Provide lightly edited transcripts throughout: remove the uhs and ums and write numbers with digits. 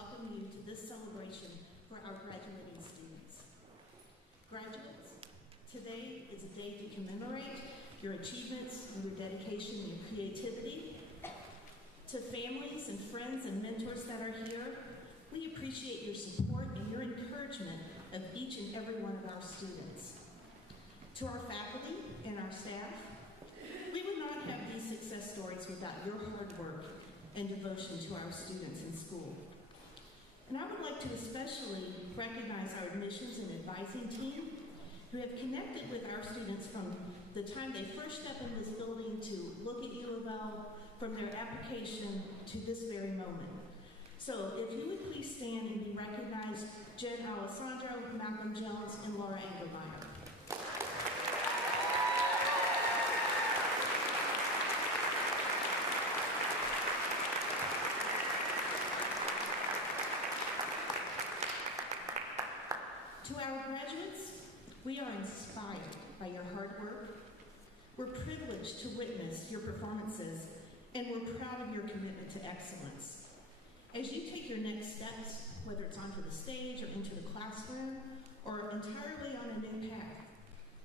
welcome you to this celebration for our graduating students. Graduates, today is a day to commemorate your achievements and your dedication and your creativity. To families and friends and mentors that are here, we appreciate your support and your encouragement of each and every one of our students. To our faculty and our staff, we would not have these success stories without your hard work and devotion to our students in school. And I would like to especially recognize our admissions and advising team who have connected with our students from the time they first step in this building to look at UofL, from their application to this very moment. So if you would please stand and be recognized, Jen Alessandro, Malcolm Jones, and Laura Engelmeyer. To our graduates, we are inspired by your hard work. We're privileged to witness your performances, and we're proud of your commitment to excellence. As you take your next steps, whether it's onto the stage or into the classroom, or entirely on a new path,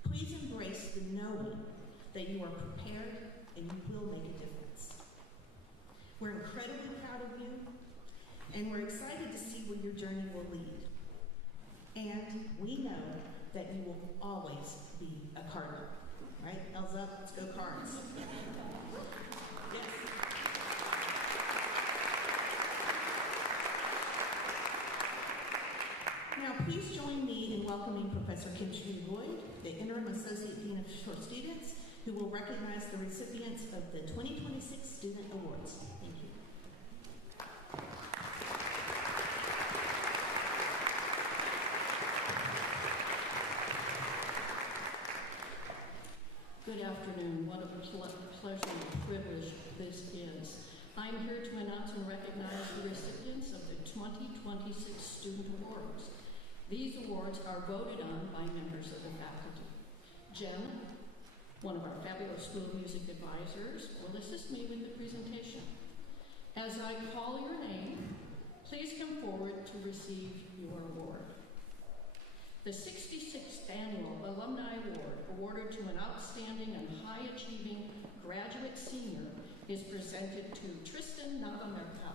please embrace the knowing that you are prepared and you will make a difference. We're incredibly proud of you, and we're excited to see where your journey will lead. And we know that you will always be a Cardinal. Right? Ells up, let's go Cards. Yes. Now, please join me in welcoming Professor Kimberly Lloyd, the Interim Associate Dean for Students, who will recognize the recipients of the 2026 Student Awards. Thank you. Good afternoon. What a pleasure and privilege this is. I'm here to announce and recognize the recipients of the 2026 Student Awards. These awards are voted on by members of the faculty. Jen, one of our fabulous school music advisors, will assist me with the presentation. As I call your name, please come forward to receive your award. The 66th Annual Alumni Award, awarded to an outstanding and high-achieving graduate senior, is presented to Tristan Navamercado.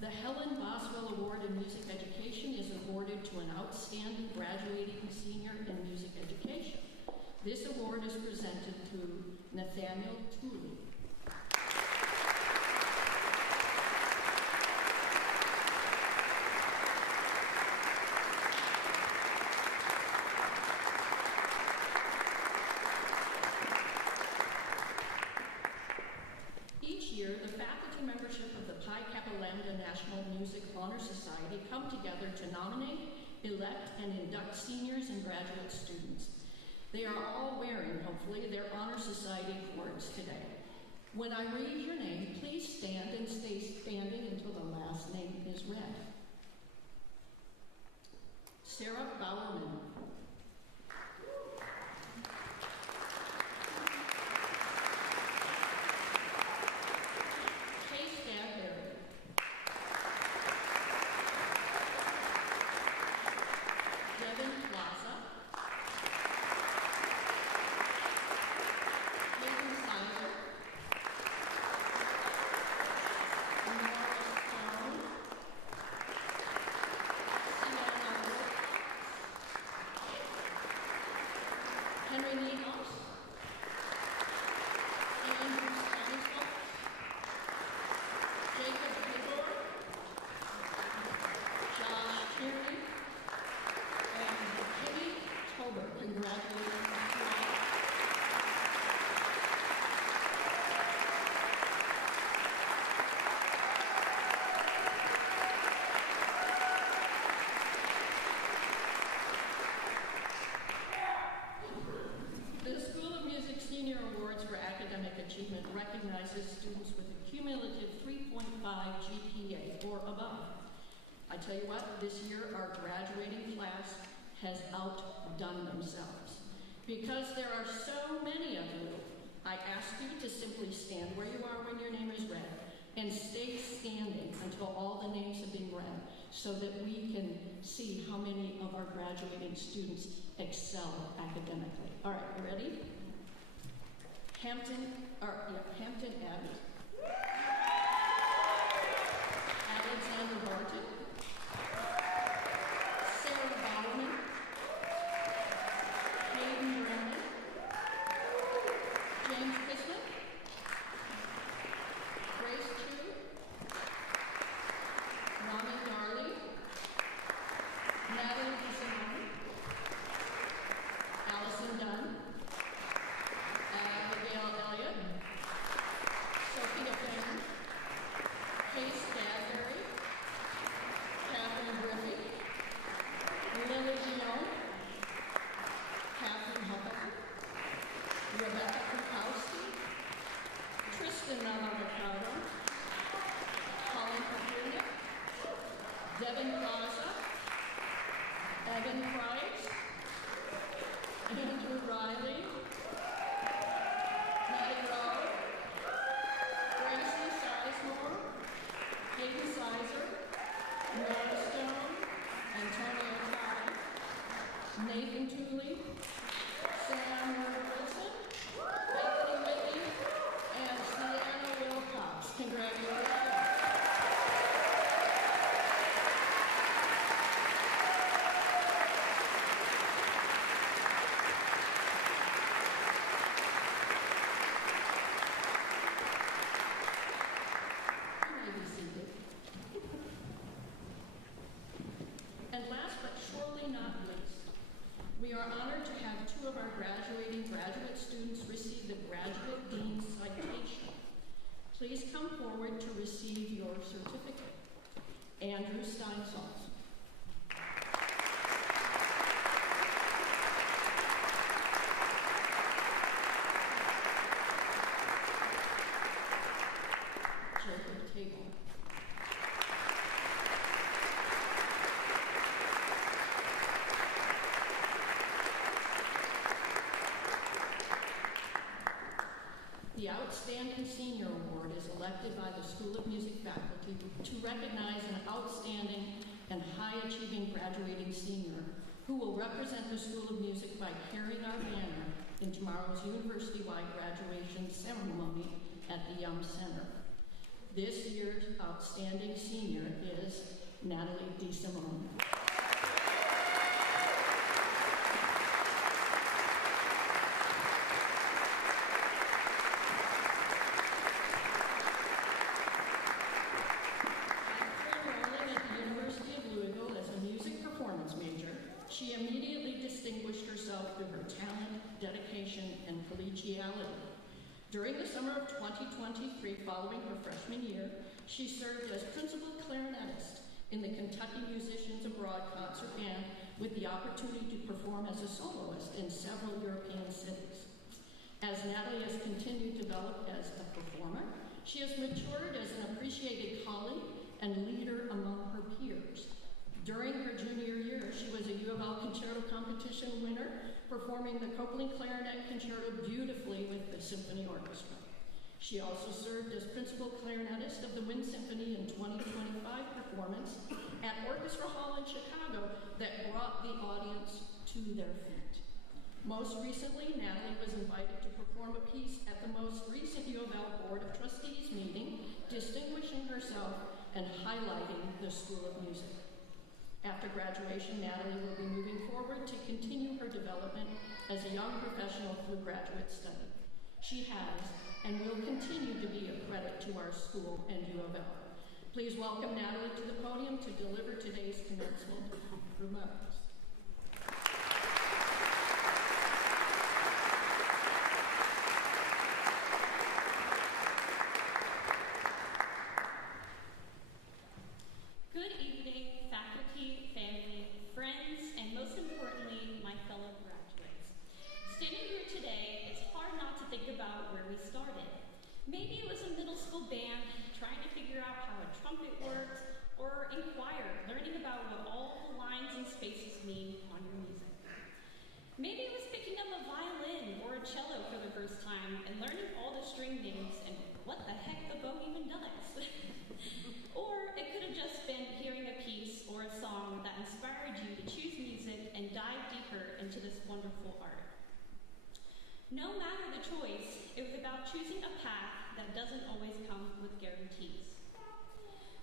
The Helen Boswell Award in Music Education is awarded to an outstanding graduating senior in music education. This award is presented to Nathaniel Tooley. Each year, the faculty membership of the Pi Kappa Lambda National Music Honor Society come together to nominate, elect, and induct seniors and graduate students. They are all wearing, hopefully, their Honor Society cords today. When I read your name, please stand and stay standing until the last name is read. Sarah Bowerman. recognizes students with cumulative 3.5 GPA or above. I tell you what, this year our graduating class has outdone themselves. Because there are so many of you, I ask you to simply stand where you are when your name is read and stay standing until all the names have been read so that we can see how many of our graduating students excel academically. All right, you ready? Hampton Abbey. Alexander Barton. Sarah Bauerman. Hayden Brandon. James Kismet. Grace Chu. Rami Darley. Natalie DeSimone. Allison Dunn. Abigail Elliott. Sophia Fairman. Case Gadbury. Catherine Griffey. Lily Dion. Catherine Hubbard. Rebecca Kukowski. Tristan Navarro. Colin Katrina. Devin Plaza. Evan Price. Andrew Riley. Maddie Rowe. Gracie Sizemore. Hayden Sizer. Nora Stone. Antonio Todd. Nathan Tooley. Sam Wilson. Bethany Whitney. And Sienna Wilcox. Congratulations. You may be seated. And last but surely not least, we are honored to have two of our graduating graduate students receive the Graduate Dean's Citation. Please come forward to receive your certificate. Andrew Steinsoff. Jacob Table. The Outstanding Senior Award is elected by the School of Music faculty to recognize an outstanding and high-achieving graduating senior who will represent the School of Music by carrying our banner in tomorrow's university-wide graduation ceremony at the Yum Center. This year's outstanding senior is Natalie DeSimone. She immediately distinguished herself through her talent, dedication, and collegiality. During the summer of 2023, following her freshman year, she served as principal clarinetist in the Kentucky Musicians Abroad concert band with the opportunity to perform as a soloist in several European cities. As Natalie has continued to develop as a performer, she has matured as an appreciated colleague and leader among her peers. During her junior year, she was a UofL Concerto Competition winner, performing the Copeland Clarinet Concerto beautifully with the Symphony Orchestra. She also served as principal clarinetist of the Wind Symphony in 2025 performance at Orchestra Hall in Chicago that brought the audience to their feet. Most recently, Natalie was invited to perform a piece at the most recent UofL Board of Trustees meeting, distinguishing herself and highlighting the School of Music. After graduation, Natalie will be moving forward to continue her development as a young professional through graduate study. She has and will continue to be a credit to our school and UofL. Please welcome Natalie to the podium to deliver today's commencement remarks. Good evening, faculty, family, friends, and most importantly, my fellow graduates. Standing here today, it's hard not to think about where we started. Maybe it was a middle school band trumpet worked, or in choir, learning about what all the lines and spaces mean on your music. Maybe it was picking up a violin or a cello for the first time and learning all the string names and what the heck the bow even does. Or it could have just been hearing a piece or a song that inspired you to choose music and dive deeper into this wonderful art. No matter the choice, it was about choosing a path that doesn't always come with guarantees.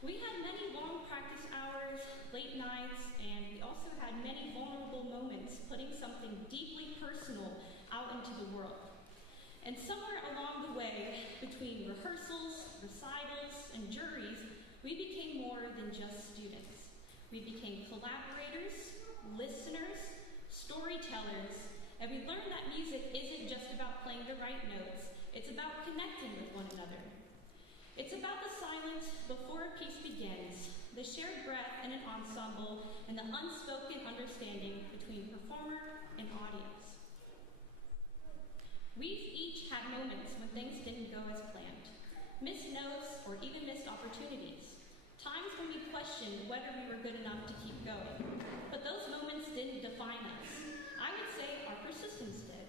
We had many long practice hours, late nights, and we also had many vulnerable moments putting something deeply personal out into the world. And somewhere along the way, between rehearsals, recitals, and juries, we became more than just students. We became collaborators, listeners, storytellers, and we learned that music isn't just about playing the right notes, it's about connecting with one another. It's about the silence before a piece begins, the shared breath in an ensemble, and the unspoken understanding between performer and audience. We've each had moments when things didn't go as planned, missed notes, or even missed opportunities. Times when we questioned whether we were good enough to keep going. But those moments didn't define us. I would say our persistence did.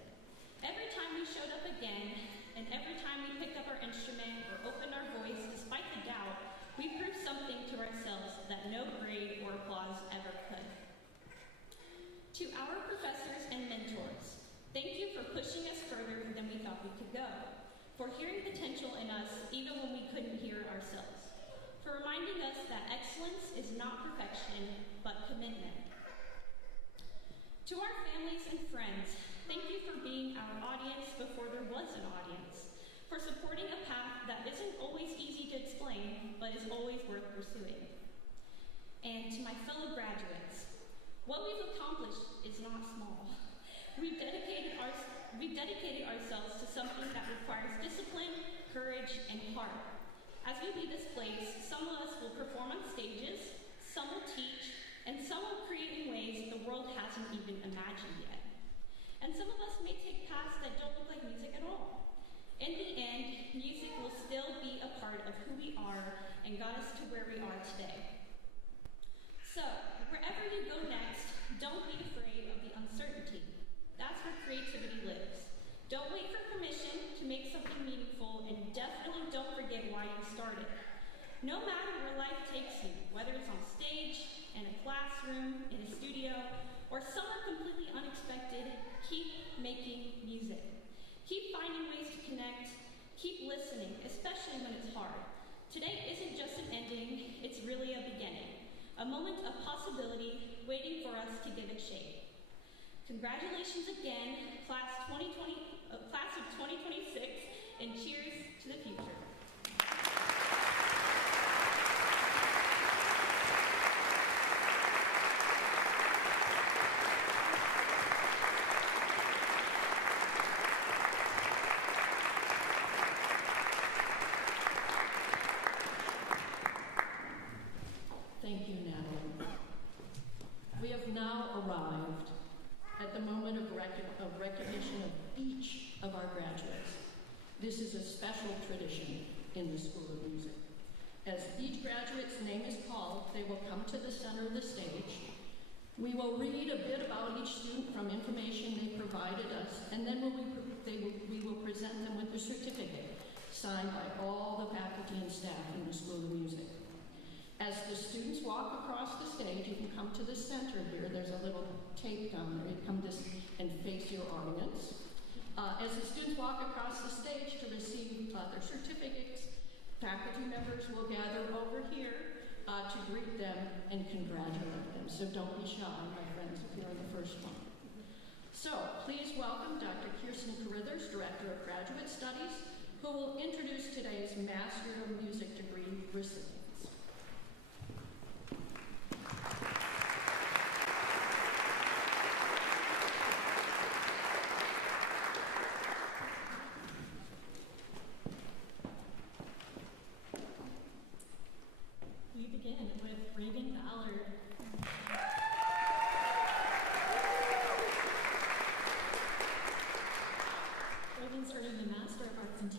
Every time we showed up again, and every time we picked up our instrument or opened our voice despite the doubt, we proved something to ourselves that no grade or applause ever could. To our professors and mentors, thank you for pushing us further than we thought we could go, for hearing potential in us even when we couldn't hear it ourselves, for reminding us that excellence is not perfection, but commitment. To our families and friends, thank you for being our audience before there was an audience, for supporting a path that isn't always easy to explain, but is always worth pursuing. And to my fellow graduates, what we've accomplished is not small. We've dedicated ourselves to something that requires discipline, courage, and heart. As we leave this place, some of us will perform on stages, some will teach, and some will create in ways the world hasn't even imagined yet. And some of us may take paths that don't look like music at all. In the end, music will still be a part of who we are and got us to where we are today. So, wherever you go next, don't be afraid of the uncertainty. That's where creativity lives. Don't wait for permission to make something meaningful, and definitely don't forget why you started. No matter where life takes you, whether it's on stage, in a classroom, in a studio, or somewhere completely unexpected, keep making music. Keep finding ways to connect. Keep listening, especially when it's hard. Today isn't just an ending, it's really a beginning. A moment of possibility waiting for us to give it shape. Congratulations again, class of 2026, and cheers to the future. Thank you, Natalie. We have now arrived at the moment of recognition of each of our graduates. This is a special tradition in the School of Music. As each graduate's name is called, they will come to the center of the stage. We will read a bit about each student from information they provided us, and then we will present them with a certificate signed by all the faculty and staff in the School of Music. As the students walk across the stage, you can come to the center here. There's a little tape down there. You come and face your audience. As the students walk across the stage to receive their certificates, faculty members will gather over here to greet them and congratulate them. So don't be shy, my friends, if you're the first one. So please welcome Dr. Kirsten Carithers, Director of Graduate Studies, who will introduce today's Master of Music degree recipients.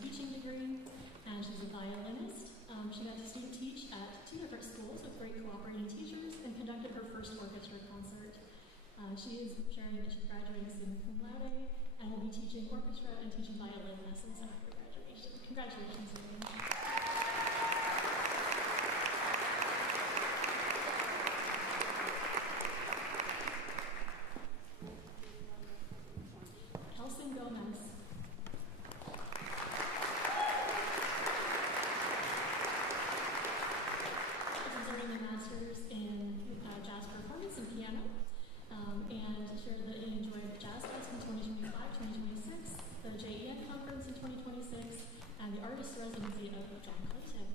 Teaching degree, and she's a violinist. She got to student teach at two different schools with great cooperating teachers and conducted her first orchestra concert. She is sharing that she graduated cum laude and will be teaching orchestra and teaching violin lessons after graduation. Congratulations, Megan. Kelson Gomez. She's earning a master's in jazz performance and piano, and shared that he enjoyed Jazz Fest in 2025-2026, the JEN conference in 2026, and the artist residency of John Clayton.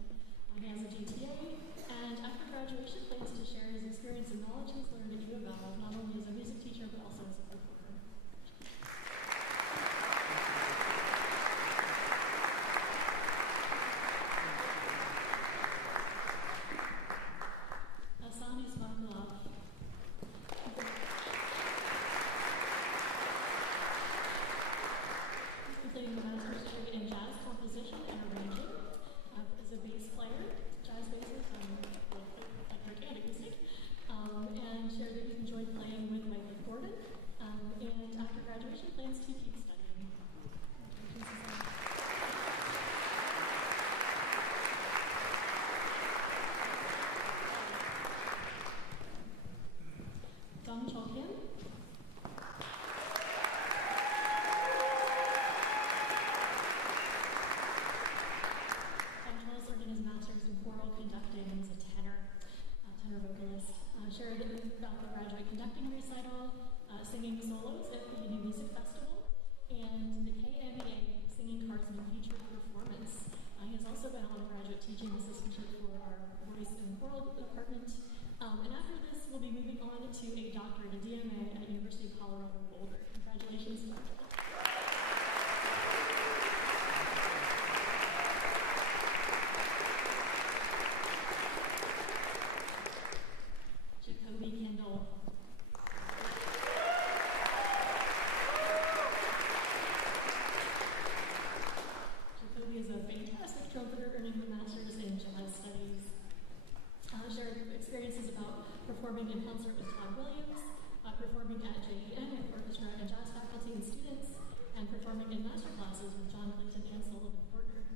He has a GTA, and after graduation plans to share his experience and knowledge he's learned at UofL, not only as a music teacher but also as a performer. Asani Smakulov. He's completing the master's degree in jazz composition and arranging. As a bass player, jazz basses, electric and acoustic, and shared that he enjoyed playing with Michael Gordon, and after graduation plans to keep studying. Dong Chol Kim. Has earned his master's in choral conducting and is a tenor vocalist. Shared about the graduate conducting recital, singing solos at the New Music Festival, and the KMEA Singing Cardsman featured performance. He has also been on a graduate teaching assistantship for our voice and choral department. And after this, we'll be moving on to a doctorate, a DMA at University of Colorado Boulder. Congratulations, Dr. Jacoby Kendall. Jacoby is a fantastic trumpeter earning the master's in jazz studies. Shared experiences about performing in concert with Todd Williams, performing at JEN with orchestra and jazz faculty and students, and performing in master classes with John Clayton and Sullivan Porter.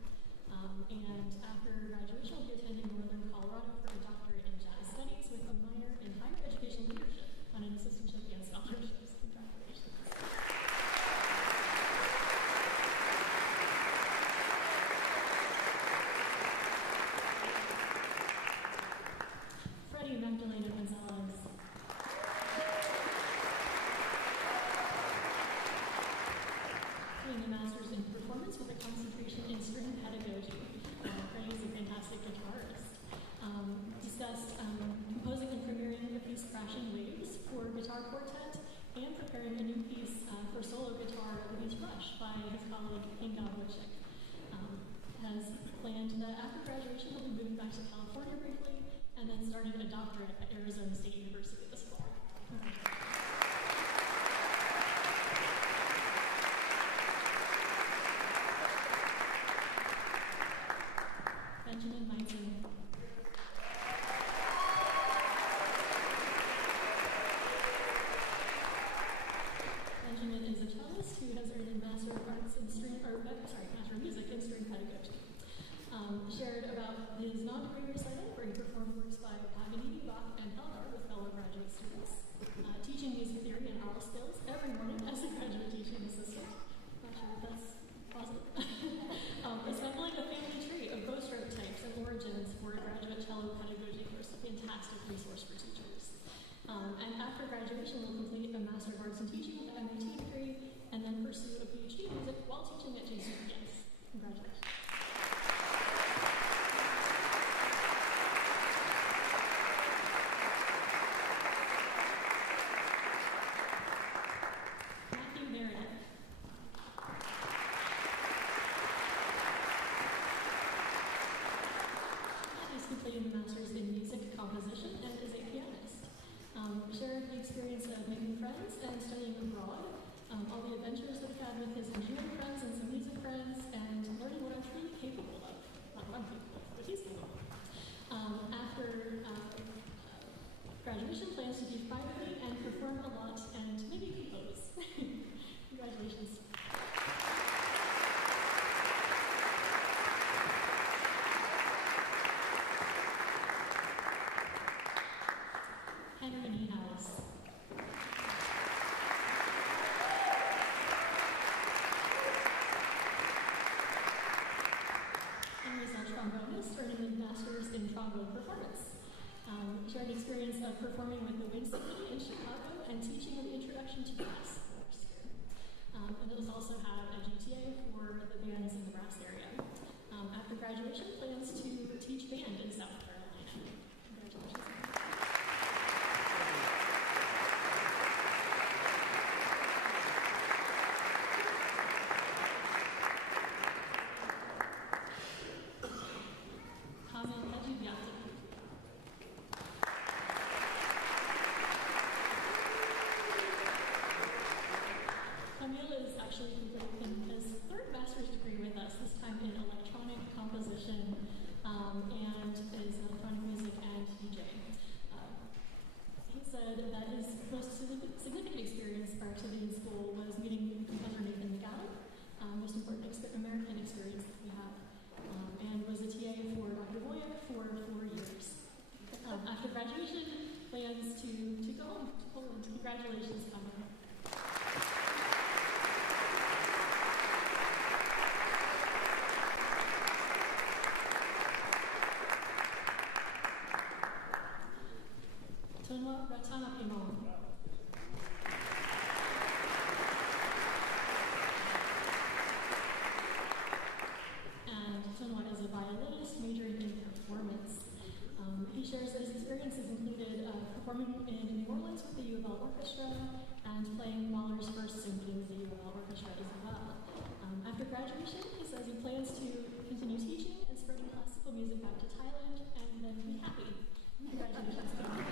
And after graduation, will be attending Northern Colorado for a doctorate in jazz studies with a minor in higher education leadership on an assistantship and scholarships. Congratulations. Freddie Magdalena Gonzalez. Doing a master's in performance with a concentration in string pedagogy. Freddie is a fantastic guitarist. Discussed composing and premiering a piece, Crashing Waves, for guitar quartet, and preparing a new piece for solo guitar, Louise Rush, by his colleague Inga Wojcik. Has planned that after graduation he'll be moving back to California briefly, and then starting a doctorate at Arizona State University this fall. Benjamin Meitzen. Benjamin is a cellist who has earned a Master of Arts in Master of Music in String Pedagogy. Shared about his non-degree recital where he performed works by Paganini, Bach, and Elgar with fellow graduate students. Teaching music theory and oral skills every morning as a graduate teaching assistant. Not sure if that's positive. Assembling a family tree of bow stroke types and origins for a graduate cello pedagogy course, a fantastic resource for teachers. And after graduation, we'll complete a Master of Arts in Teaching with an MIT degree, and then pursue a PhD in music while teaching at JCPS. Congratulations. Matthew Meredith. He's completing the Master's in Music Composition and is a pianist. Shared the experience of making friends and studying abroad, all the adventures that he had with his engineering friends and some music friends, and learning what I'm truly capable of. Not what I'm capable of, but he's capable of. After to be fiery and perform a lot and maybe compose. Congratulations. Henry Niehaus. Henry's a trombonist earning a master's in trombone performance. Shared experience of performing with the Wind Symphony in Chicago and teaching the introduction to brass last year. And has also had a GTA for the bands in the brass area. After graduation, plans to teach band in South Carolina. Congratulations. Camille is actually completing his third master's degree with us, this time in electronic composition, and is electronic music and DJ. He said that his most significant experience prior to being in school was meeting composer Nathan McGowan, most important American experience that we have, and was a TA for Dr. Boyack for 4 years. After graduation, plans to go home to Poland. Congratulations, Camille. And Tonwa is a violinist majoring in performance. He shares that his experiences included performing in New Orleans with the UofL Orchestra and playing Mahler's First Symphony with the UofL Orchestra as well. After graduation, he says he plans to continue teaching and spreading classical music back to Thailand and then be happy. Congratulations, Tony.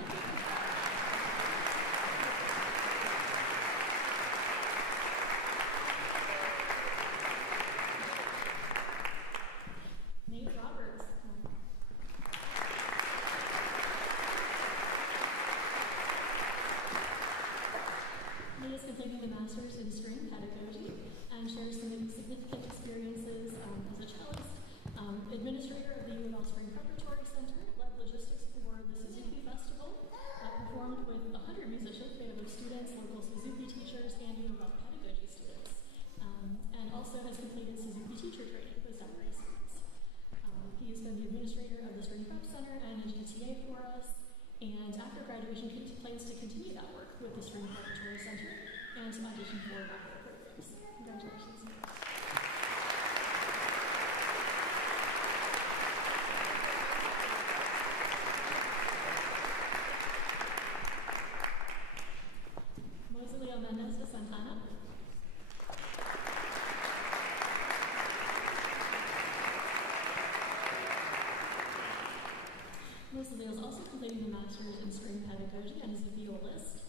Master's in string pedagogy and shares some significant experiences as a cellist, administrator of the UofL String Preparatory Center, led logistics for the Suzuki Festival, performed with 100 musicians, made up of students, local Suzuki teachers, and UofL pedagogy students, and also has completed Suzuki teacher training with seminary students. He has been the administrator of the String Prep Center and a GTA for us, and after graduation, he plans to continue that work with the String Preparatory Center and to audition for baccalaureate programs. Congratulations. Moseley Mendez de Santana. Moseley is also completing the master's in string pedagogy and is a violist.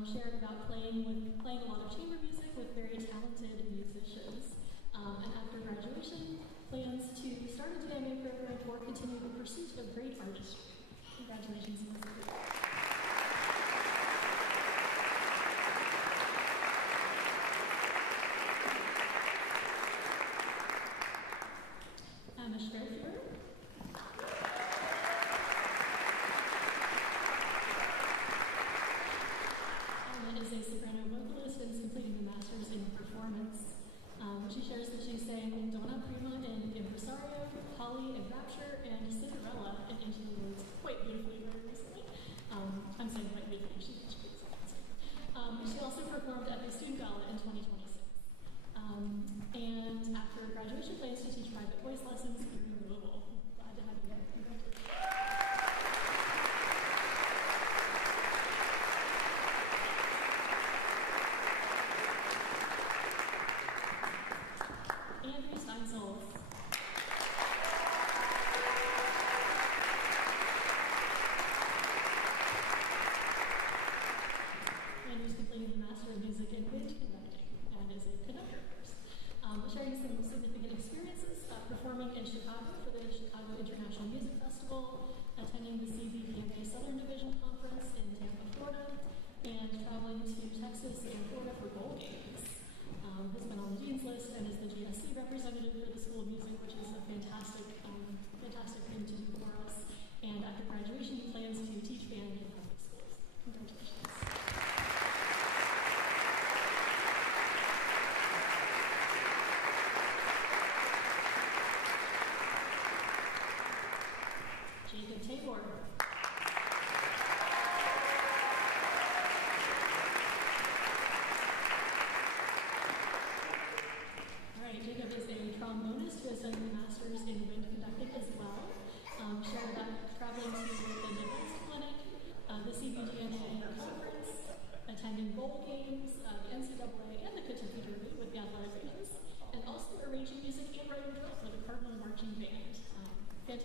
Shared about playing a lot of chamber music with very talented musicians. And after graduation, plans to start a DMA program or continue the pursuit of great artistry. Congratulations, Moseley. Anna Schreifer. Is a soprano vocalist and is completing the master's in performance. She shares that she sang Donna Prima in Impresario, Holly in Rapture, and Cinderella in Into the Woods quite beautifully very recently.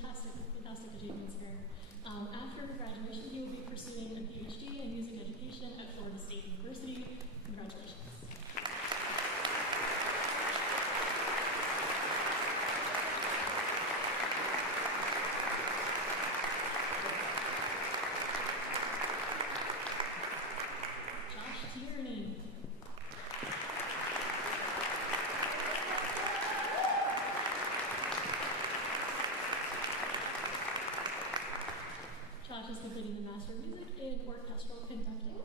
fantastic achievements here. After graduation, he will be pursuing a PhD in music education at Florida State University. Congratulations. Josh is completing the Master of Music in Orchestral Conducting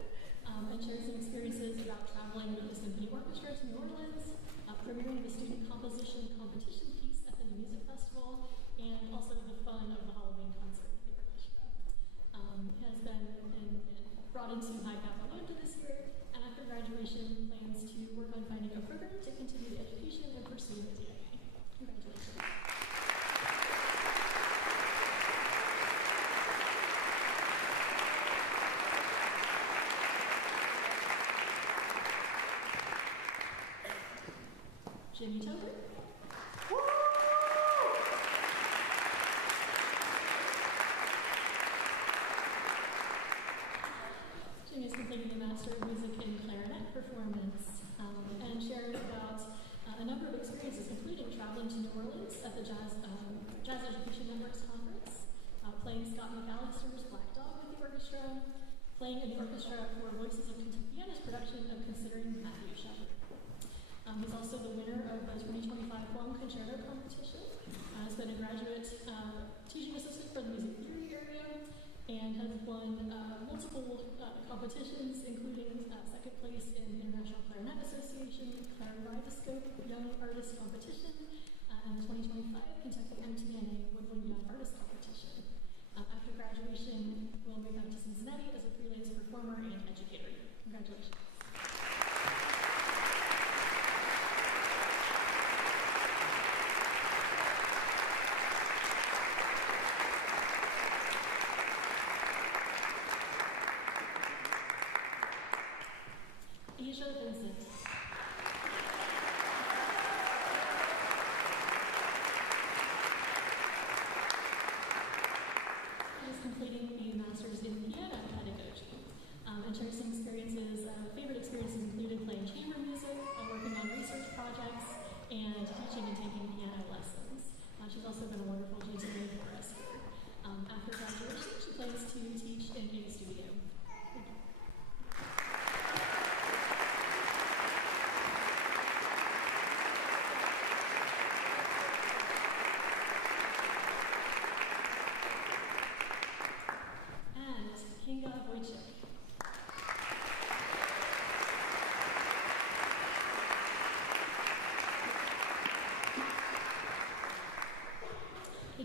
and sharing some experiences about traveling with the Symphony Orchestra to New Orleans, premiering the student composition competition piece at the New Music Festival, and also the fun of the Halloween concert with the orchestra. He has been brought into High Cap Atlanta this year, and after graduation plans to work on finding a program to continue the education and pursue his DIA. Congratulations. Jimmy Tober. Jimmy is completing the Master of Music in Clarinet Performance and shared about a number of experiences, including traveling to New Orleans at the Jazz Education Network's conference, playing Scott McAllister's Black Dog with the orchestra, playing in the orchestra for Voices of Kentuckiana's production of Considering Matthew Shepard. He's also the winner of the 2025 Wong Concerto Competition. Has been a graduate teaching assistant for the music theory area and has won multiple competitions, including second place in the International Clarinet Association Clarinetoscope Young Artist Competition and the 2025 Kentucky MTNA Woodland Young Artist Competition. After graduation, will move out to Cincinnati as a freelance performer and educator. Congratulations. Asia Vincent. Is completing a master's in piano pedagogy and sharing some experiences. Favorite experiences included playing chamber music, working on research projects, and teaching and taking piano lessons. She's also been a wonderful GTA for us here. After graduation, she plans to teach in a studio.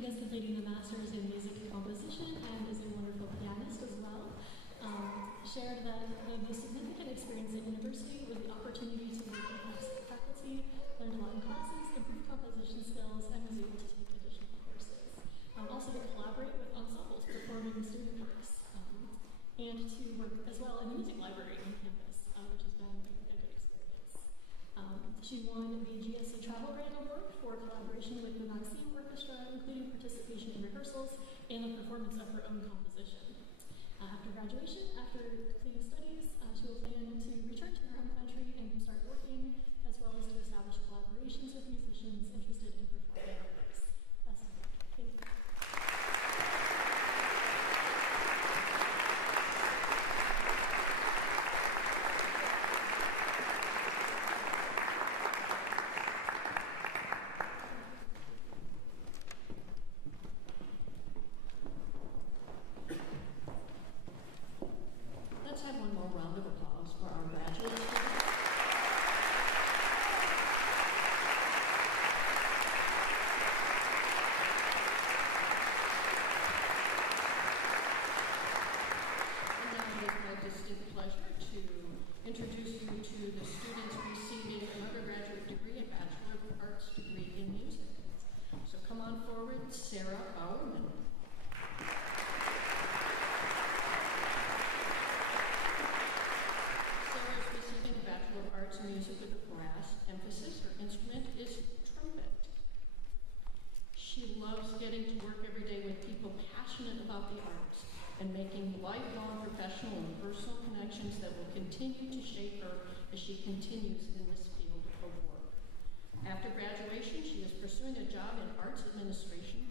Is completing the Master's in Music Composition and is a wonderful pianist as well. Shared that the most significant experience at university was the opportunity to work with faculty, learned a lot in classes, improved composition skills, and was able to take additional courses. Also to collaborate with ensembles performing student works, and to work as well in the music library on campus, which has been a good experience. She won the GSC Travel Grant Award for collaboration with the Maxime Orchestra, including participation in rehearsals and the performance of her own composition. After graduation, after completing studies, she will plan to return to her home country and start working, as well as to establish collaborations with musicians interested in performing her works. Best of luck. Thank you. Let's have one more round of applause for our graduates. people passionate about the arts and making lifelong professional and personal connections that will continue to shape her as she continues in this field of work. After graduation, she is pursuing a job in arts administration,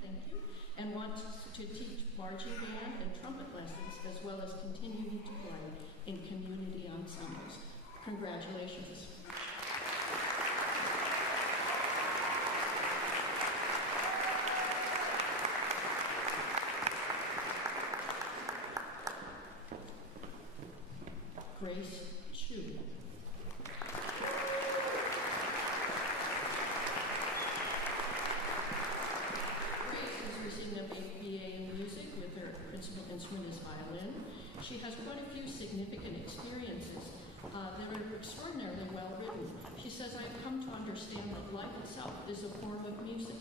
and wants to teach marching band and trumpet lessons, as well as continuing to play in community ensembles. Congratulations. Grace Chu. Instrument is violin. She has quite a few significant experiences that are extraordinarily well written. She says, I've come to understand that life itself is a form of music,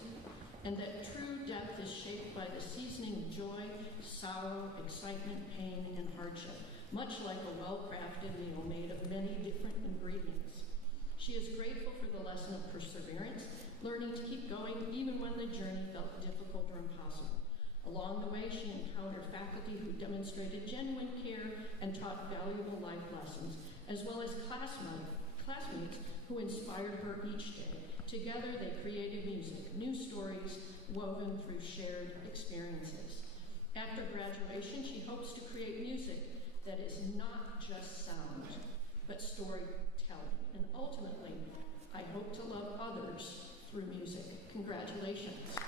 and that true depth is shaped by the seasoning of joy, sorrow, excitement, pain, and hardship, much like a well-crafted meal made of many different ingredients. She is grateful for the lesson of perseverance, learning to keep going even when the journey felt difficult or impossible. Along the way, she encountered faculty who demonstrated genuine care and taught valuable life lessons, as well as classmates who inspired her each day. Together, they created music, new stories woven through shared experiences. After graduation, she hopes to create music that is not just sound, but storytelling. And ultimately, I hope to love others through music. Congratulations.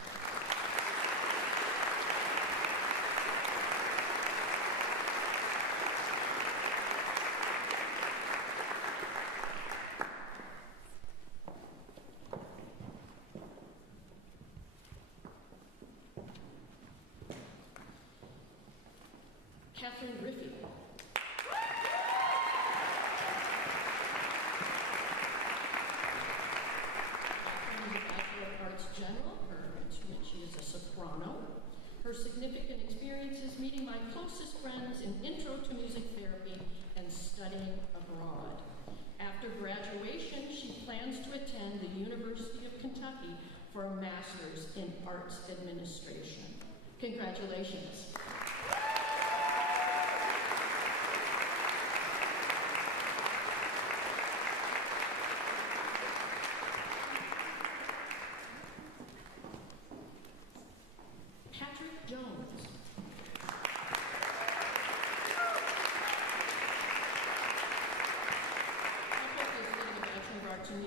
Catherine Riffey. Catherine is a Bachelor of Arts General. Her instrument, she is a soprano. Her significant experiences meeting my closest friends in Intro to Music Therapy and studying abroad. After graduation, she plans to attend the University of Kentucky for a master's in arts administration. Congratulations.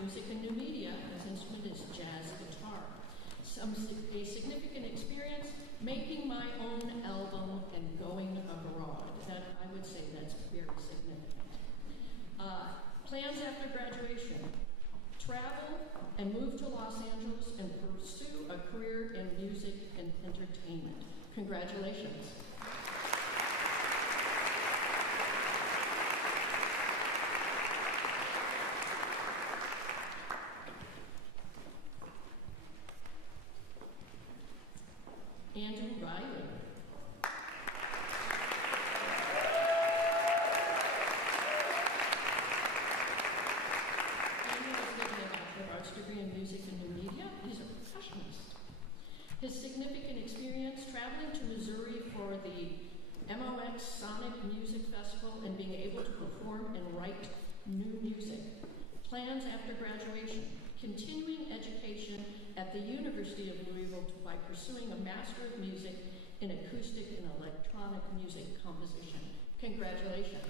Music and new media. His instrument is jazz guitar. A significant experience making my own album and going abroad. That I would say that's very significant. Plans after graduation: travel and move to Los Angeles and pursue a career in music and entertainment. Congratulations. Andrew Riley. Andrew is getting a Bachelor of Arts degree in Music and New Media. He's a percussionist. His significant experience traveling to Missouri for the MOX Sonic Music Festival and being able to perform and write new music. Plans after graduation: continuing education at the University of Louisville by pursuing a Master of Music in Acoustic and Electronic Music Composition. Congratulations.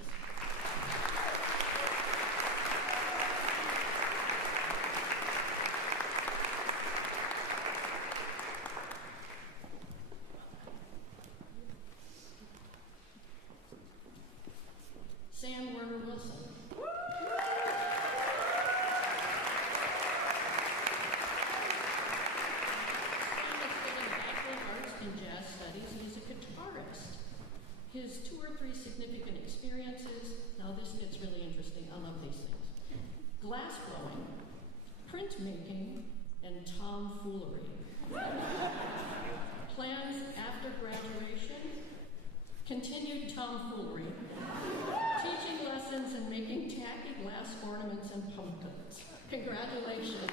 Sam Werner Wilson. His 2 or 3 significant experiences, now this gets really interesting, I love these things. Glass blowing, printmaking, and tomfoolery. Plans after graduation: continued tomfoolery, teaching lessons and making tacky glass ornaments and pumpkins. Congratulations.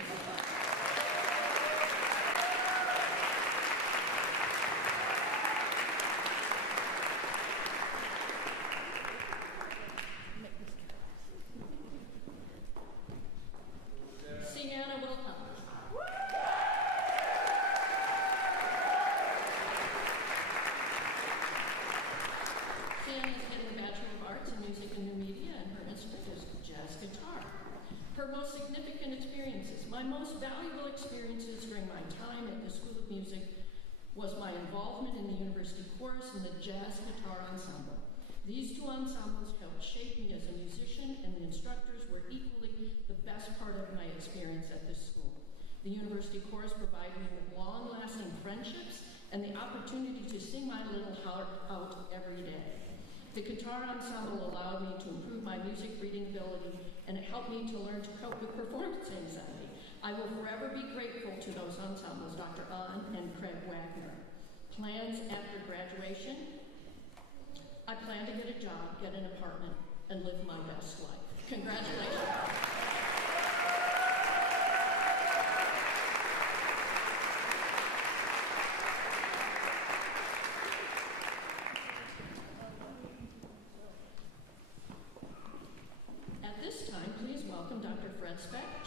significant experiences. My most valuable experiences during my time at the School of Music was my involvement in the university chorus and the jazz guitar ensemble. These two ensembles helped shape me as a musician, and the instructors were equally the best part of my experience at this school. The university chorus provided me with long-lasting friendships and the opportunity to sing my little heart out every day. The guitar ensemble allowed me to improve my music reading ability, and it helped me to learn to cope with performance anxiety. I will forever be grateful to those ensembles, Dr. Ahn and Craig Wagner. Plans after graduation? I plan to get a job, get an apartment, and live my best life. Congratulations.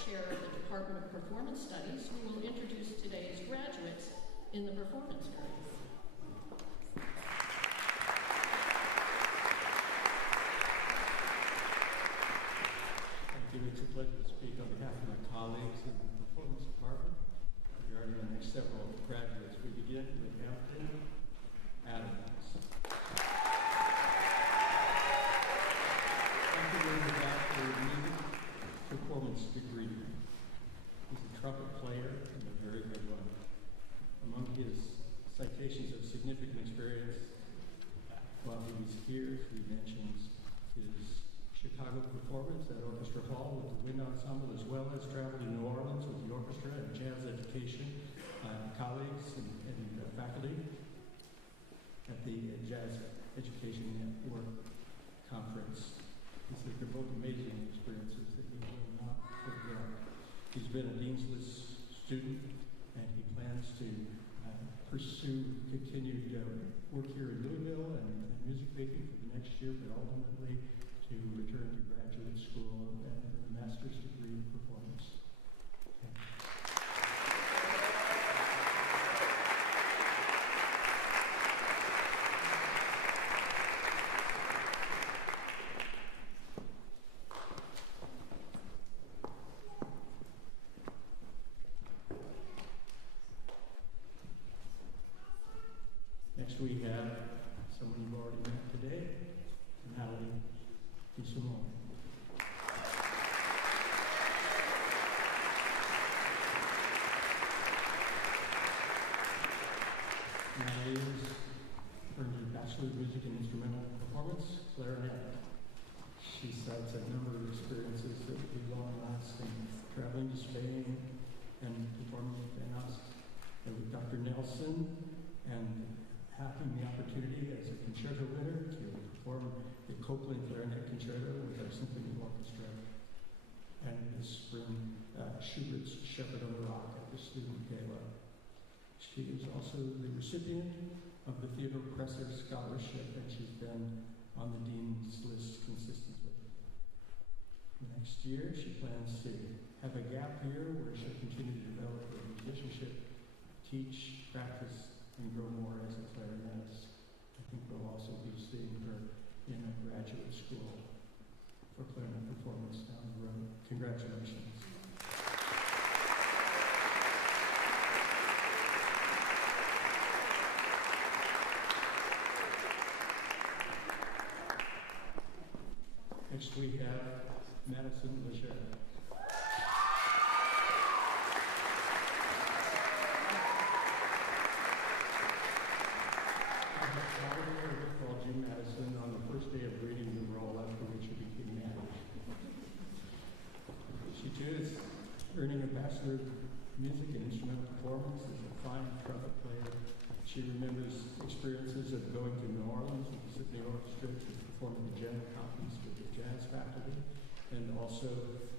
Chair of the Department of Performance Studies, who will introduce today's graduates in the performance area. Thank you. It's a pleasure to speak on behalf of my colleagues in the performance department regarding the next several graduates. We begin with Captain Adams. After getting the Bachelor of Music Performance degree. He's a trumpet player and a very good one. Among his citations of significant experience while he was here, he mentions his Chicago performance at Orchestra Hall with the wind ensemble, as well as travel to New Orleans with the orchestra and jazz education colleagues and faculty at the Jazz Education Network Conference. He said they're both amazing experiences that he will not forget. He's been a Dean's List student, and he plans to pursue continued work here in Louisville and music making for the next year, but ultimately to return to graduate school and a master's degree in performance. Okay. Next we have someone you've already met today, Natalie DeSimone. Natalie has earned a Bachelor of Music in Instrumental Performance, clarinet. She cites a number of experiences that would be long-lasting, traveling to Spain and performing with us, and with Dr. Nelson, and having the opportunity as a concerto winner to perform the Copeland Clarinet Concerto with our Symphony Orchestra, and this spring Schubert's Shepherd on the Rock at the Student Gala. She is also the recipient of the Theodore Presser Scholarship, and she's been on the Dean's List consistently. Next year, she plans to have a gap year where she'll continue to develop her musicianship, teach, practice, and grow more as a clarinetist. I think we'll also be seeing her in a graduate school for clarinet performance down the road. Congratulations. Next we have Madison Leger. Madison on the first day of reading the roll after which she became married. She too is earning a Bachelor of Music in Instrumental Performance as a fine trumpet player. She remembers experiences of going to New Orleans with the Symphony Orchestra to perform the general conference with the jazz faculty, and also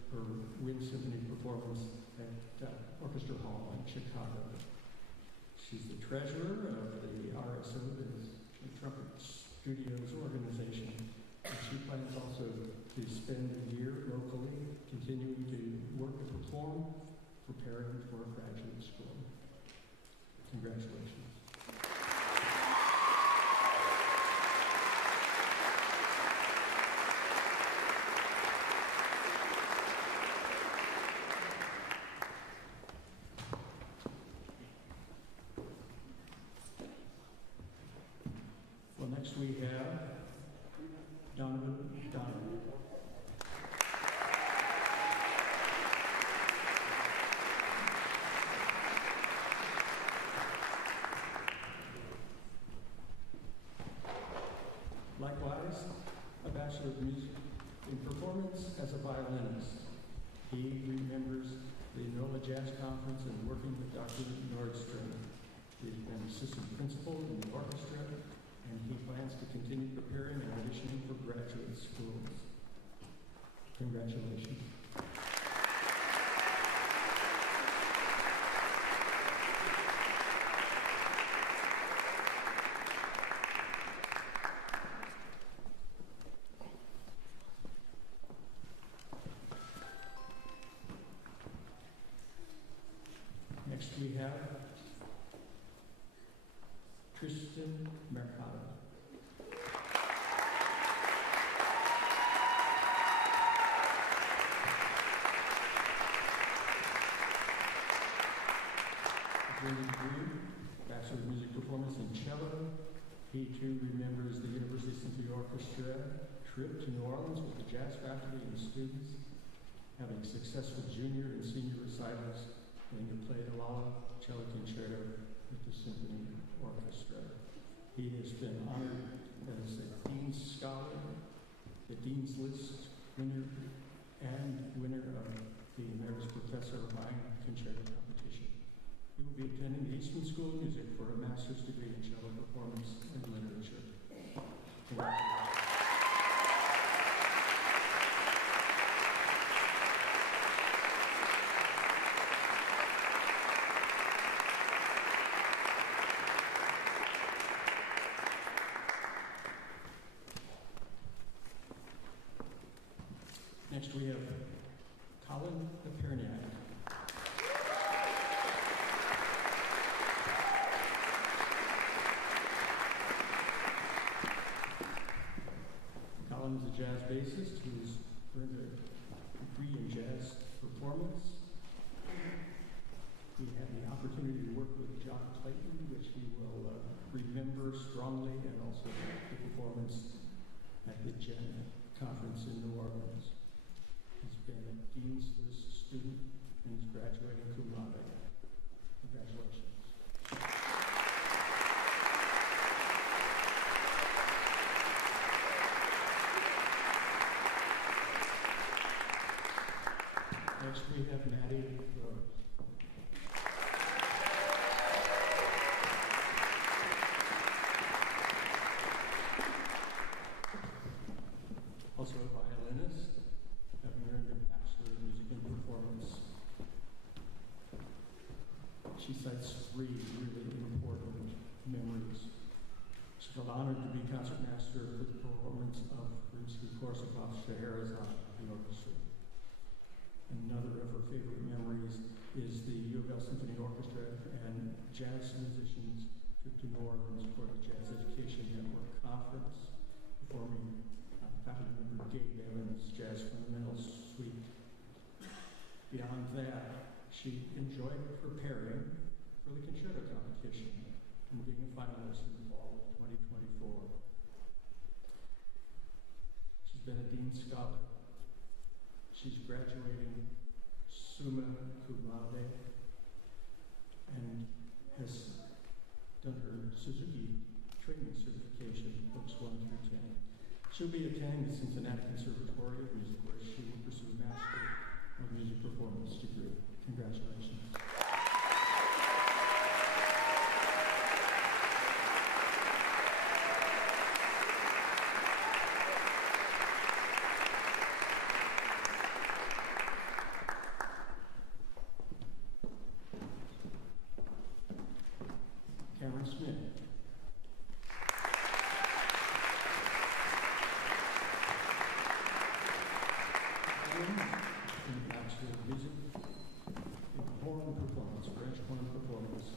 her wind symphony performance at Orchestra Hall in Chicago. She's the treasurer of the RSO, the Trumpet Studios organization, and she plans also to spend a year locally, continuing to work and perform, preparing for graduate school. Congratulations. Next we have Donovan. Likewise, a Bachelor of Music in Performance as a violinist. He remembers the NOLA Jazz Conference and working with Dr. Nordstrom. He's been assistant principal in the orchestra, and he plans to continue preparing and auditioning for graduate schools. Congratulations. Next we have Tristan Mercado. Degree, Bachelor of Music Performance in Cello. He too remembers the University Symphony Orchestra trip to New Orleans with the jazz faculty and students, having successful junior and senior recitals, and he played a cello concerto with the Symphony Orchestra. He has been honored as a Dean's Scholar, the Dean's List winner, and winner of the Emeritus Professor of Violin Concerto Competition. He will be attending the Eastman School of Music for a master's degree in cello performance and literature. Congratulations. Next we have Colin Perniak. Colin is a jazz bassist who has earned a degree in jazz performance. He had the opportunity to work with John Clayton, which he will remember strongly, and also the performance at the Gen Conference in New Orleans. He's been a Dean's List student and is graduating cum laude. Congratulations. Next we have Maddie Rose. Also a violinist, having earned a Bachelor of Music in Performance. She cites 3 really important memories. She felt honored to be concertmaster for the performance of Rimsky-Korsakov's Scheherazade, the orchestra. Another of her favorite memories is the UofL Symphony Orchestra and jazz musicians trip to New Orleans for the Jazz Education Network Conference, performing faculty member Gabe Evans' Jazz Fundamentals Suite. Beyond that, she enjoyed preparing for the concerto competition and being a finalist in the fall of 2024. She's been a Dean's Scholar. She's graduating summa cum laude and has done her Suzuki training certification, books 1 through 10. She'll be attending the Cincinnati Conservatory of Music, where she will pursue a Master of Music Performance degree. Congratulations. Cameron Smith. In the Bachelor of Music in Horn Performance, French Horn Performance.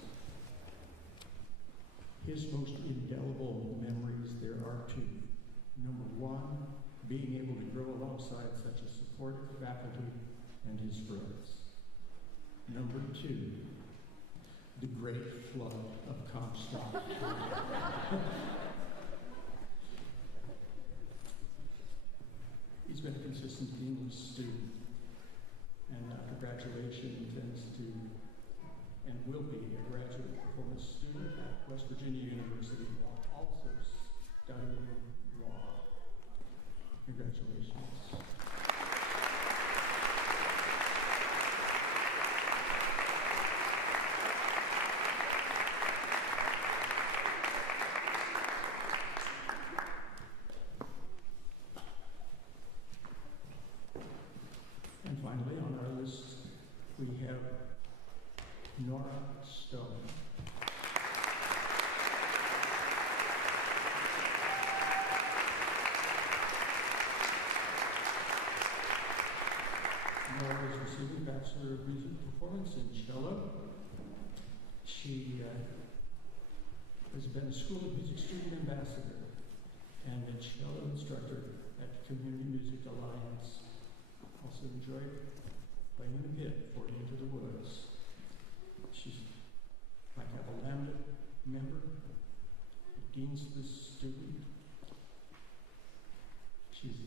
His most indelible memories, there are 2. Number 1, being able to grow alongside such a supportive faculty and his friends. Number 2, the great flood of Comstock. performance student. And after graduation, intends to and will be a graduate performance student at West Virginia University while also studying law. Congratulations. And finally, on our list, we have Nora Stone. Nora is receiving Bachelor of Music Performance in cello. She has been a School of Music Student Ambassador and a cello instructor at Community Music Alliance. Also enjoyed playing in the pit for Into the Woods. She's like a Lambda member, deans the student. She's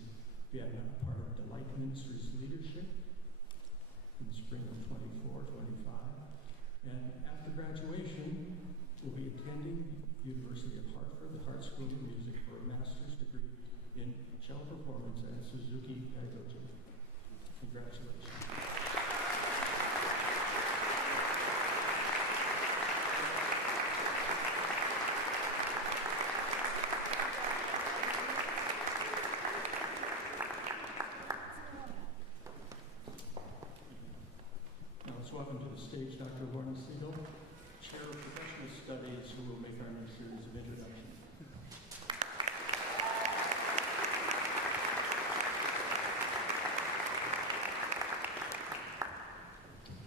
been a part of Delight Ministries leadership in the spring of 24, 25. And after graduation, will be attending University of Hartford, the Hart School of Music for a master's degree in cello performance and Suzuki pedagogy. Congratulations. Now let's welcome to the stage Dr. Lorna Siegel, Chair of Professional Studies, who will make our next series of introductions.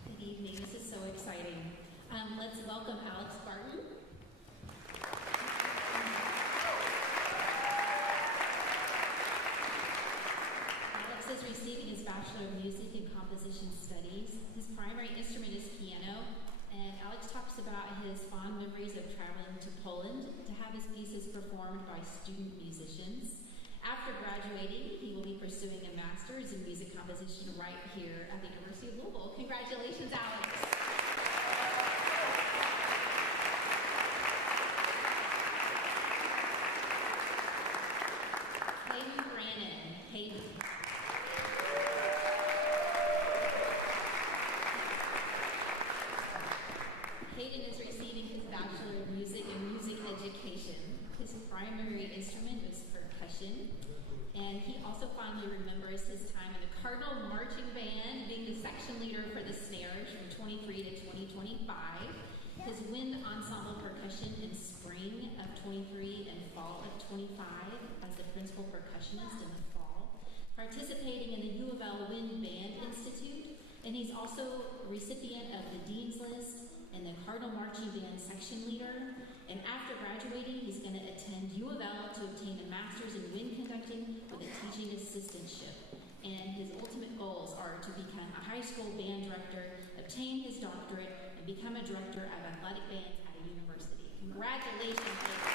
Good evening. This is so exciting. Let's welcome Alex Barton. Alex is receiving his Bachelor of Music in Composition Studies. His primary instrument is piano, and Alex talks about his fond memories of traveling to Poland to have his pieces performed by student musicians. After graduating, he will be pursuing a master's in music composition right here at the University of Louisville. Congratulations, Alex. Hayden Brannon. Hayden. Hayden is receiving his Bachelor of Music in Music Education. His primary instrument is percussion, and he also fondly remembers his time in the Cardinal Marching Band, being the section leader for the snares from 23 to 2025. His wind ensemble percussion in spring of 23 and fall of 25 as the principal percussionist in the fall. Participating in the UofL Wind Band Institute, and he's also a recipient of the Dean's List and the Cardinal Marching Band section leader. And after graduating, he's going to attend UofL to obtain a master's in wind conducting with a teaching assistantship. And his ultimate goals are to become a high school band director, obtain his doctorate, and become a director of athletic bands at a university. Congratulations, Hayden.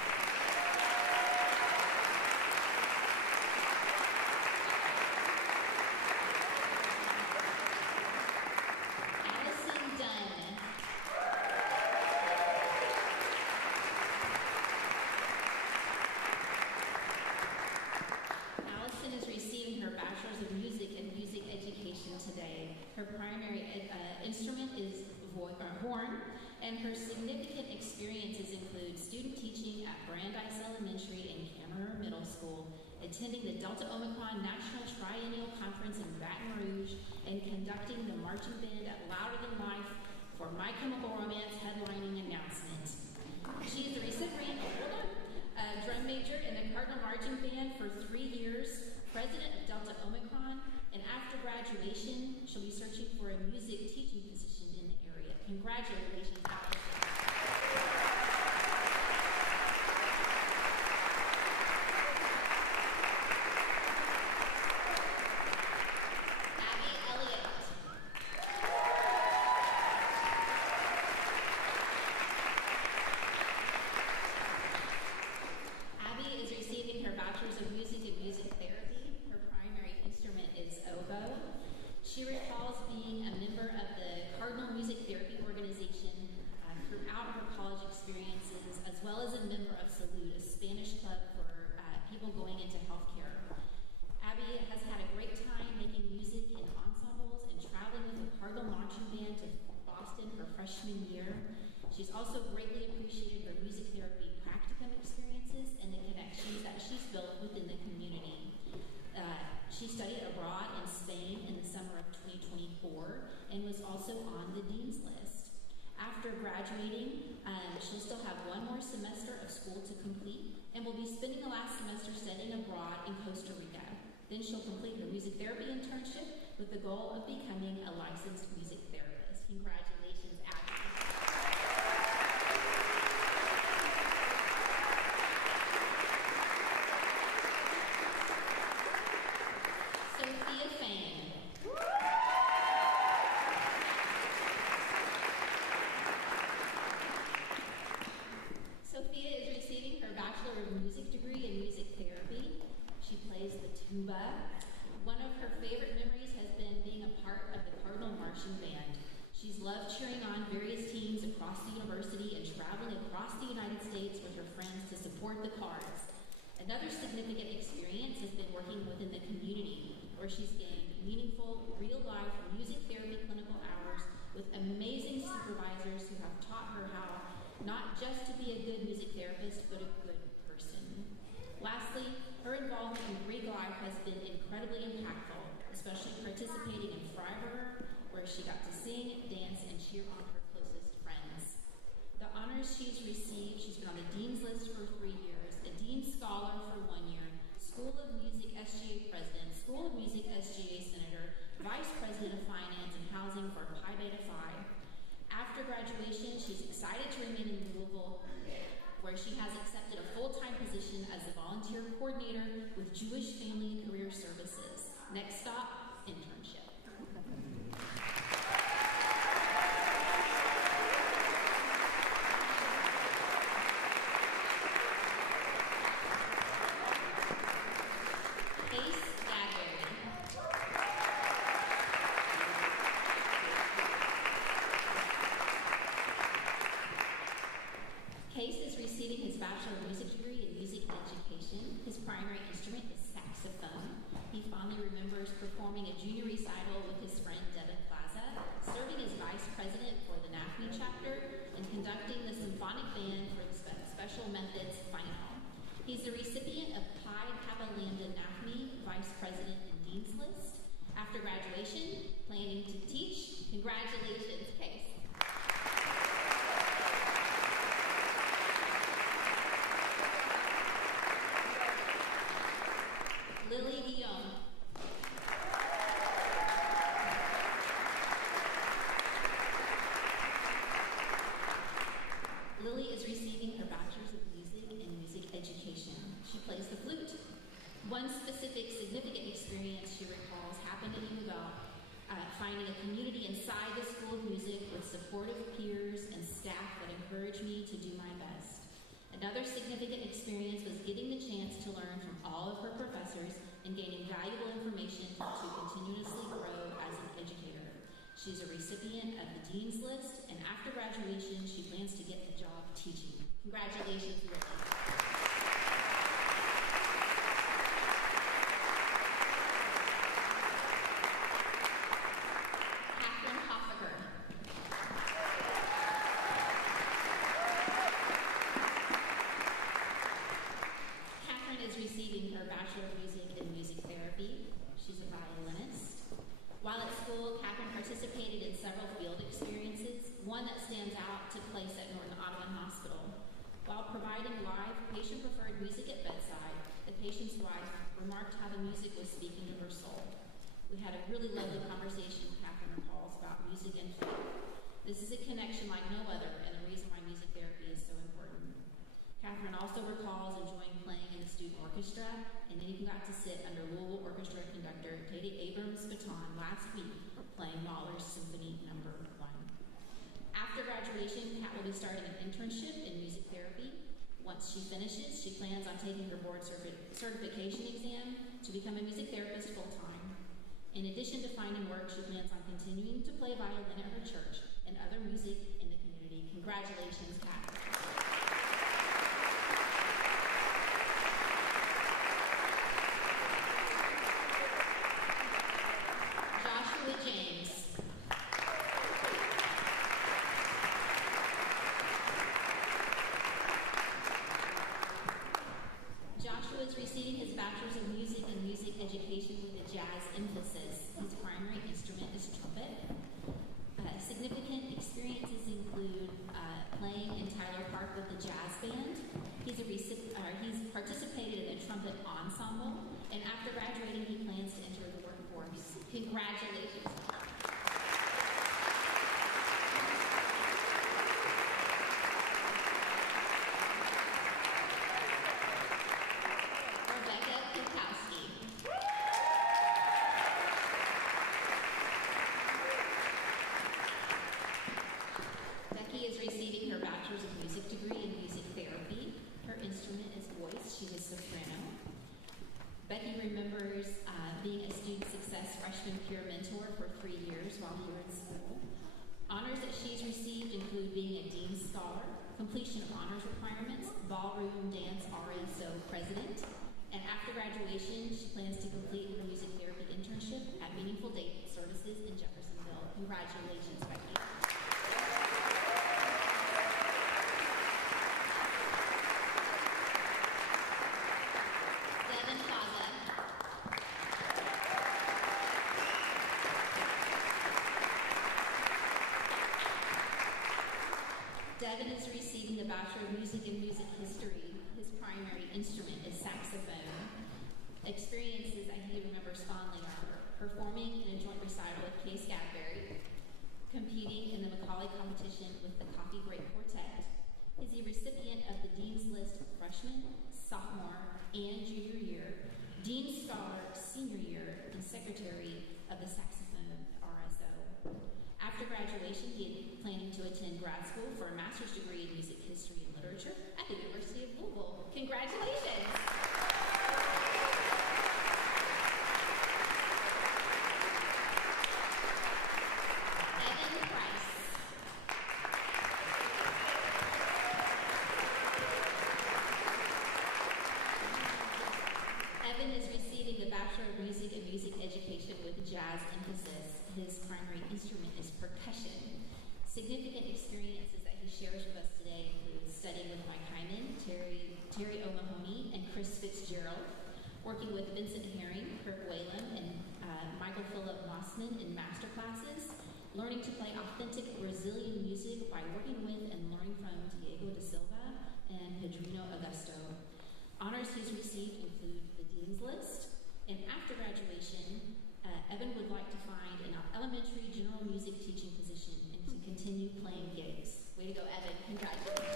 Her primary instrument is horn, and her significant experiences include student teaching at Brandeis Elementary and Cameron Middle School, attending the Delta Omicron National Triennial Conference in Baton Rouge, and conducting the marching band at Louder Than Life for My Chemical Romance headlining announcement. She is the recipient of drum major in the Cardinal Marching Band for 3 years, president of Delta Omicron, and after graduation, she'll be searching for a music teaching position in the area. Congratulations, Alex. Abby Elliott. will be spending the last semester studying abroad in Costa Rica. Then she'll complete her music therapy internship with the goal of becoming a licensed music therapist. Congratulations, Abby. Sophia Fan. Sophia is receiving her Bachelor of Music degree in music therapy. She plays the tuba. One of her favorite memories has been being a part of the Cardinal Marching Band. She's loved cheering on various teams across the university and traveling across the United States with her friends to support the Cards. Another significant experience has been working within the community, where she's gained meaningful, real-life music therapy clinical hours with amazing supervisors who have taught her how not just to be a good music therapist, but a good person. Lastly, her involvement in Greek life has been incredibly impactful, especially participating in Freiburger, where she got to sing, dance, and cheer on her closest friends. The honors she's received: she's been on the Dean's List for 3 years, a Dean Scholar for 1 year, School of Music SGA President, School of Music SGA Senator, Vice President of Finance and Housing for Pi Beta Phi. After graduation, she's excited to remain in Louisville, where she has accepted a full-time position as a volunteer coordinator with Jewish Family and Career Services. Next stop, internship. Case is receiving his Bachelor of Music degree in music education. His primary instrument is saxophone. He fondly remembers performing a junior recital with his friend Devin Plaza, serving as vice president for the NAFME chapter, and conducting the symphonic band for the Special Methods Final. He's the recipient of Pi Kappa Lambda NAFME vice president and dean's list. After graduation, planning to teach. Congratulations, Case. Lily Dion. Lily is receiving her Bachelor's of Music in Music Education. She plays the flute. One specific significant experience she recalls happening about finding a community inside the School of Music with supportive peers and staff that encouraged me to do my best. Another significant experience was getting the chance to learn from all of her professors and gaining valuable information to continuously grow as an educator. She's a recipient of the Dean's List, and after graduation, she plans to get the job teaching. Congratulations, Lily. Receiving her Bachelor of Music in Music Therapy. She's a violinist. While at school, Catherine participated in several field experiences. One that stands out took place at Northern Ottoman Hospital. While providing live patient-preferred music at bedside, the patient's wife remarked how the music was speaking to her soul. We had a really lovely conversation, Catherine recalls, about music and faith. This is a connection like no other, and the reason why music therapy is so important. Catherine also recalls enjoying playing in the student orchestra, and then even got to sit under Louisville Orchestra conductor Katie Abrams' baton last week, playing Mahler's Symphony No. 1. After graduation, Kat will be starting an internship in music therapy. Once she finishes, she plans on taking her board certification exam to become a music therapist full-time. In addition to finding work, she plans on continuing to play violin at her church and other music in the community. Congratulations, Kat. James. Joshua is receiving his Bachelor's of Music in Music Education with a jazz emphasis. His primary instrument is trumpet. Significant experiences include playing in Tyler Park with the jazz band. He's participated She's a soprano. Becky remembers being a student success freshman peer mentor for 3 years while here in school. Honors that she's received include being a Dean Scholar, completion of honors requirements, ballroom dance RSO president, and after graduation, she plans to complete her music therapy internship at Meaningful Day Services in Jeffersonville. Congratulations, Becky. Devin Plaza. Devin is receiving the Bachelor of Music in Music History. His primary instrument is saxophone. Experiences that he remembers fondly are performing in a joint recital with Case Gadberry, competing in the Macaulay competition with the Coffee Break Quartet. Is a recipient of the Dean's List freshman, sophomore, and junior year, Dean Scholar senior year, and secretary of the saxophone RSO. After graduation, he is planning to attend grad school for a master's degree in music history and literature at the University of Louisville. Congratulations! Evan Price. Evan is receiving a Bachelor of Music in Music Education with jazz emphasis. His primary instrument is percussion. Significant experiences that he shares with us today include studying with Mike Hyman, Terry O'Mahony, and Chris Fitzgerald, working with Vincent Herring, Kirk Whalum, and Michael Philip Mossman in master classes, learning to play authentic Brazilian music by working with and learning from Diego da Silva and Pedrino Augusto. Honors he's received include the Dean's List, and after graduation, Evan would like to find an elementary general music teaching position and to continue playing gigs. Way to go, Evan. Congratulations.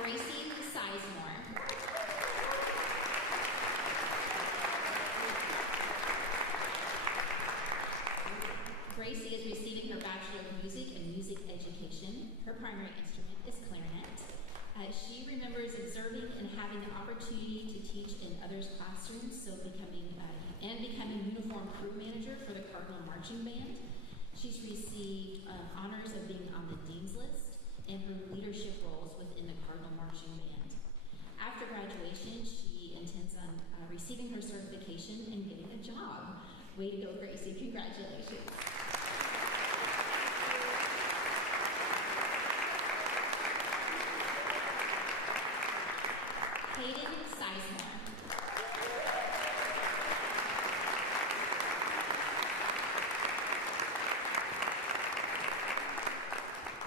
Gracie Sizemore. Gracie is receiving her Bachelor of Music in Music Education. Her primary instrument is clarinet. She remembers observing and having the opportunity to teach in others' classrooms, so becoming uniform crew manager for the Cardinal Marching Band. She's received honors of being on the Dean's List and her leadership roles within the Cardinal Marching Band. After graduation, she intends on receiving her certification and getting a job. Way to go, Gracie. Congratulations. Hayden Sizemore.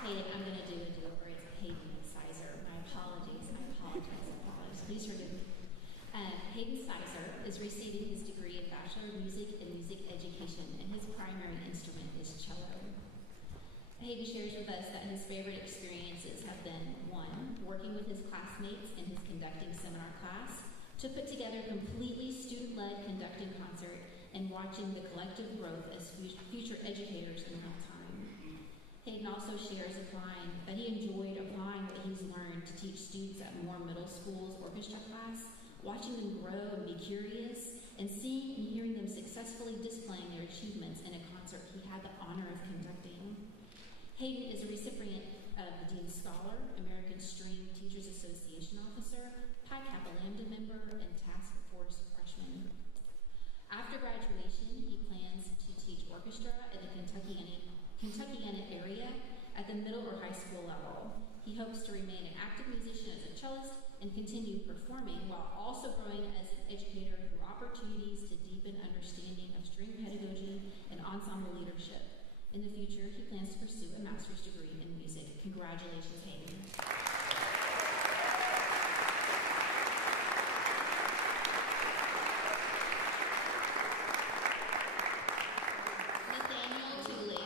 Hayden, I'm going to do a do-over. It's Hayden Sizer. My apologies. I apologize. Please forgive me. Hayden Sizer is receiving his degree in Bachelor of Music and Music Education, and his primary instrument is cello. Hayden shares with us that his favorite experiences have been, 1, working with his classmates in his conducting seminar class, to put together a completely student-led conducting concert, and watching the collective growth as future educators in real time. Hayden also shares that he enjoyed applying what he's learned to teach students at Moore Middle School's orchestra class, watching them grow and be curious, and seeing and hearing them successfully displaying their achievements in a concert he had the honor of conducting. Hayden is a recipient of the Dean Scholar, American String Teachers Association officer, Pi Kappa Lambda member, and task force freshman. After graduation, he plans to teach orchestra in the Kentuckiana area at the middle or high school level. He hopes to remain an active musician as a cellist and continue performing while also growing as an educator through opportunities to deepen understanding of string pedagogy and ensemble leadership. In the future, he plans to pursue a master's degree in music. Congratulations, Hayden. Nathaniel Tooley.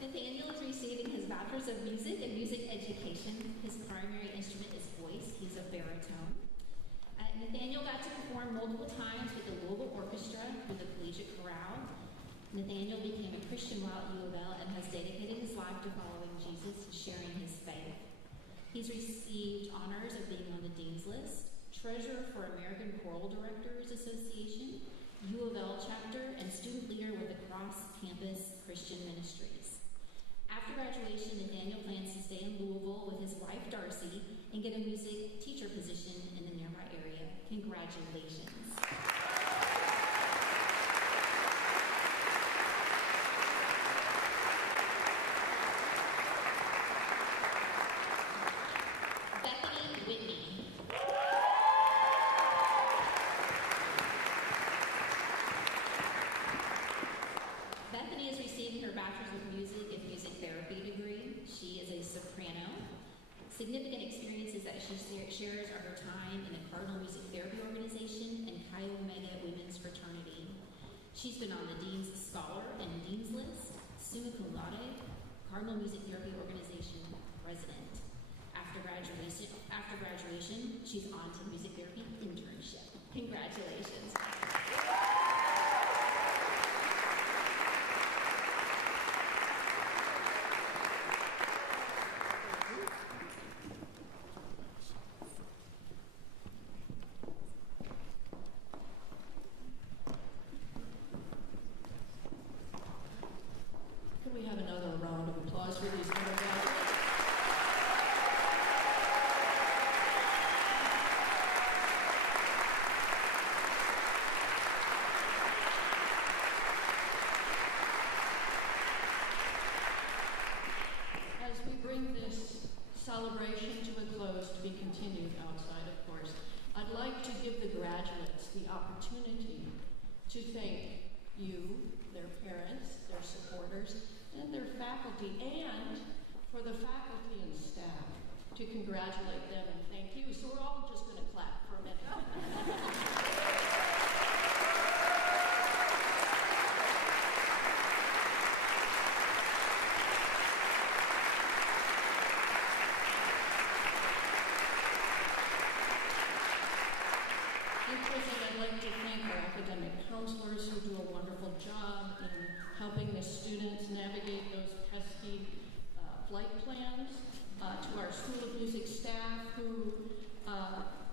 Nathaniel is receiving his Bachelor's of Music and Music Education. His primary instrument is voice. He's a baritone. Nathaniel became a Christian while at UofL and has dedicated his life to following Jesus and sharing his faith. He's received honors of being on the Dean's List, Treasurer for American Choral Directors Association, UofL chapter, and student leader with the Cross Campus Christian Ministries. After graduation, Nathaniel plans to stay in Louisville with his wife Darcy and get a music teacher position in the nearby area. Congratulations. Bethany is receiving her Bachelor's of Music and Music Therapy degree. She is a soprano. Significant experiences that she shares are her time in the Cardinal Music Therapy Organization and Chi Omega Women's Fraternity. She's been on the Dean's Scholar and Dean's List, summa cum laude, Cardinal Music Therapy Organization President. After graduation, she's on to music therapy internship. Congratulations. Can we have another round of applause for these other guys? As we bring this celebration to a close, to be continued outside, of course, I'd like to give the graduates the opportunity to thank you, their parents, their supporters, and their faculty, and for the faculty and staff to congratulate them and thank you. So we're all just going to clap for a minute. In closing, I'd like to thank our academic counselors who do a wonderful job in helping the students navigate those pesky flight plans, to our School of Music staff who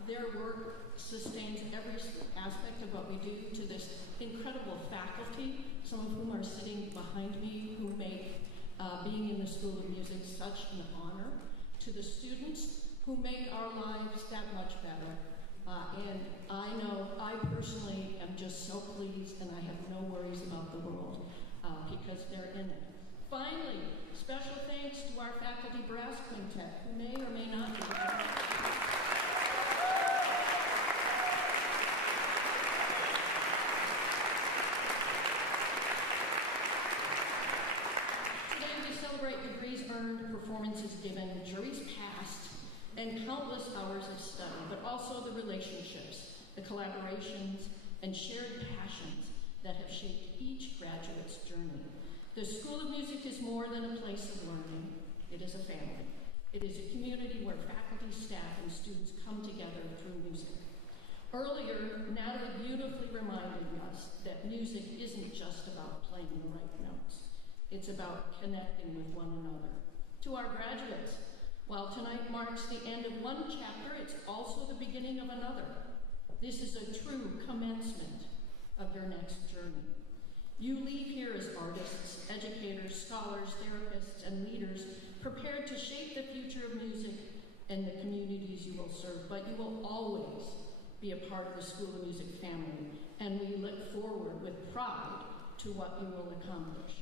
their work sustains every aspect of what we do, to this incredible faculty, some of whom are sitting behind me, who make being in the School of Music such an honor, to the students who make our lives that much better. And I know I personally am just so pleased, and I have no worries about the world because they're in it. Finally, special thanks to our faculty brass quintet, who may or may not be here. Today we celebrate degrees earned, performances given, juries passed, and countless hours of study, but also the relationships, the collaborations, and shared passions that have shaped each graduate's journey. The School of Music is more than a place of learning. It is a family. It is a community where faculty, staff, and students come together through music. Earlier, Natalie beautifully reminded us that music isn't just about playing the right notes. It's about connecting with one another. To our graduates, while tonight marks the end of one chapter, it's also the beginning of another. This is a true commencement of your next journey. You leave here as artists, educators, scholars, therapists, and leaders prepared to shape the future of music and the communities you will serve, but you will always be a part of the School of Music family, and we look forward with pride to what you will accomplish.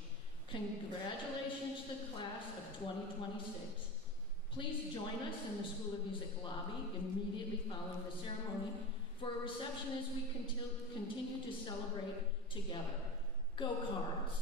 Congratulations to the class of 2026. Please join us in the School of Music lobby immediately following the ceremony for a reception as we continue to celebrate together. Go Cards!